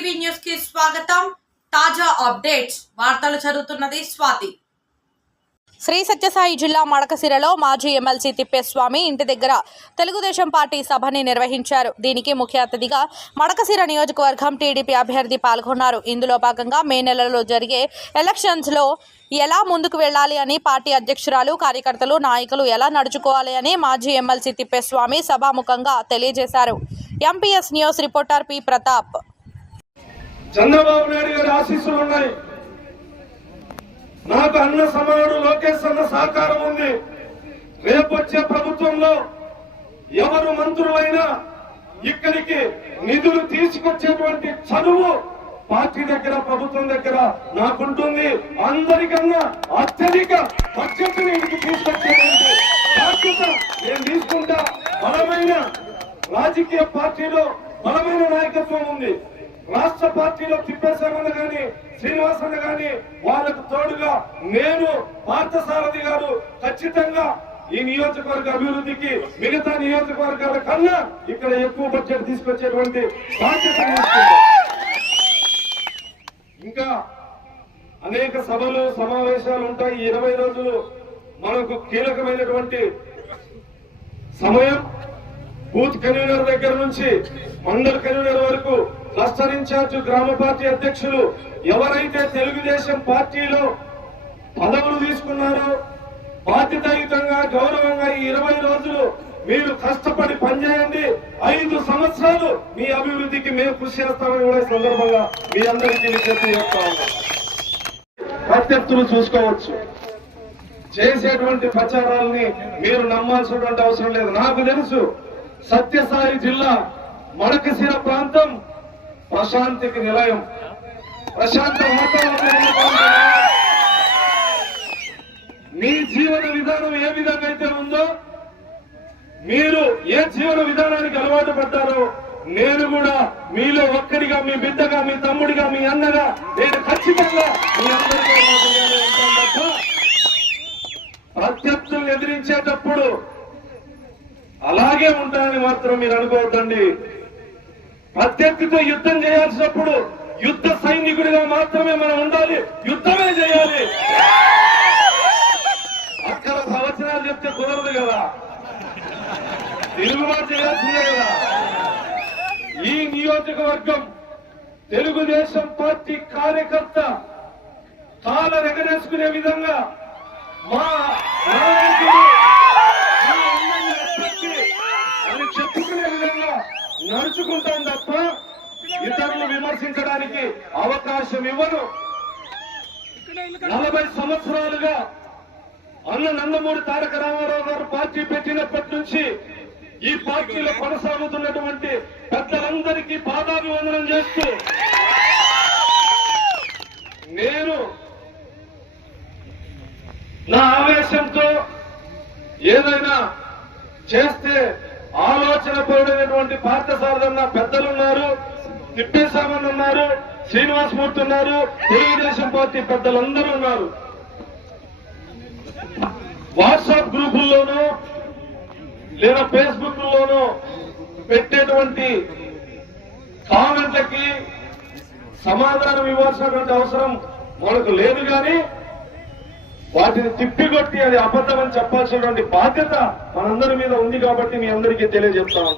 TV news కి స్వాగతం. తాజా అప్డేట్స్ వార్తలు చదువుతున్నది స్వాతి. శ్రీ సత్యసాయి జిల్లా మడకశిరలో మాజీ ఎమ్మెల్సీ తిప్పేస్వామి ఇంటి దగ్గర తెలుగుదేశం పార్టీ సభని నిర్వహించారు. దీనికి ముఖ్య అతిథిగా మడకశిర నియోజకవర్గం టీడీపీ అభ్యర్థి పాల్గొన్నారు. ఇందులో భాగంగా మే నెలలో జరిగే ఎలక్షన్స్ లో ఎలా ముందుకు వెళ్లాలి అని పార్టీ అధ్యక్షురాలు, కార్యకర్తలు, నాయకులు ఎలా నడుచుకోవాలి అని మాజీ ఎమ్మెల్సీ తిప్పేస్వామి సభాముఖంగా తెలియజేశారు. MPS news reporter P Pratap. Chandrababu Naidu గారి ఆశీస్సులు ఉన్నాయి. నాకు అన్న సమానుడు లోకేష్ అన్న సహకారం ఉంది. రేపొచ్చే ప్రభుత్వంలో ఎవరు మంత్రులైనా ఇక్కడికి నిధులు తీసుకొచ్చేటువంటి చదువు పార్టీ దగ్గర, ప్రభుత్వం దగ్గర నాకుంటుంది. అందరికన్నా అత్యధిక బడ్జెట్ ఇంటికి తీసుకొచ్చేటువంటి బాధ్యత నేను తీసుకుంటా. బలమైన రాజకీయ పార్టీలో బలమైన నాయకత్వం ఉంది. రాష్ట్ర పార్టీలో తిప్పేశామన్న గాని, శ్రీనివాస్ అన్న గాని వాళ్ళకు తోడుగా నేను, పార్థసారథి గారు ఖచ్చితంగా ఈ నియోజకవర్గ అభివృద్ధికి మిగతా నియోజకవర్గాల కన్నా ఇక్కడ ఎక్కువ బడ్జెట్ తీసుకొచ్చేటువంటి బాధ్యత తీసుకుంటాం. ఇంకా అనేక సభలు, సమావేశాలు ఉంటాయి. 20 రోజులు మనకు కీలకమైనటువంటి సమయం. బూత్ కన్వీనర్ దగ్గర నుంచి మండల కన్వీనర్ వరకు, క్లస్టర్ ఇన్ఛార్జ్, గ్రామ పార్టీ అధ్యక్షులు ఎవరైతే తెలుగుదేశం పార్టీలో పదవులు తీసుకున్నారో బాధ్యతాయుతంగా, గౌరవంగా ఈ 20 రోజులు మీరు కష్టపడి పనిచేయండి. 5 సంవత్సరాలు మీ అభివృద్ధికి మేము కృషి చేస్తామని కూడా ఈ సందర్భంగా మీ అందరికీ విజ్ఞప్తి చేస్తా ఉన్నాం. ప్రత్యర్థులు చూసుకోవచ్చు. చేసేటువంటి ప్రచారాలని మీరు నమ్మాల్సినటువంటి అవసరం లేదు. నాకు తెలుసు సత్యసాయి జిల్లా మడకశిర ప్రాంతం ప్రశాంతికి నిలయం, ప్రశాంత వాతావరణం. మీ జీవన విధానం ఏ విధంగా అయితే ఉందో, మీరు ఏ జీవన విధానానికి అలవాటు పడ్డారో నేను కూడా మీలో ఒక్కడిగా, మీ బిడ్డగా, మీ తమ్ముడిగా, మీ అన్నగా నేను ఖచ్చితంగా మీ అందరికీ ఉంటాను తప్ప ప్రత్యర్థులను ఎదిరించేటప్పుడు అలాగే ఉంటానని మాత్రం మీరు అనుకోవద్దండి. ప్రత్యర్థితో యుద్ధం చేయాల్సినప్పుడు యుద్ధ సైనికుడిగా మాత్రమే మనం ఉండాలి. యుద్ధమే చేయాలి. అక్కడ ప్రవచనాలు చెప్తే కుదరదు కదా, తిరుగుబాటు చేయాల్సిందే కదా. ఈ నియోజకవర్గం తెలుగుదేశం పార్టీ కార్యకర్త కాల ఎగరేసుకునే విధంగా మా నాయకుడు అని చెప్పుకునే విధంగా నడుచుకుంటాం తప్ప ఇతరులు విమర్శించడానికి అవకాశం ఇవ్వను. 40 సంవత్సరాలుగా అన్న నందమూరి తారక రామారావు గారు పార్టీ పెట్టినప్పటి నుంచి ఈ పార్టీలో కొనసాగుతున్నటువంటి పెద్దలందరికీ పాదాభివందనం చేస్తూ నేను నా ఆవేశంతో ఏదైనా చేస్తే ఆలోచన పడినటువంటి పార్థసారథన్న పెద్దలున్నారు, తిప్పేశామని ఉన్నారు, శ్రీనివాసమూర్తి ఉన్నారు, తెలుగుదేశం పార్టీ పెద్దలందరూ ఉన్నారు. వాట్సాప్ గ్రూపుల్లోనూ లేదా ఫేస్బుక్ లోనూ పెట్టేటువంటి కామెంట్లకి సమాధానం ఇవ్వాల్సినటువంటి అవసరం మనకు లేదు. కానీ వాటిని తిప్పికొట్టి అది అబద్ధమని చెప్పాల్సినటువంటి బాధ్యత మనందరి మీద ఉంది. కాబట్టి మీ అందరికీ తెలియజెప్తాను.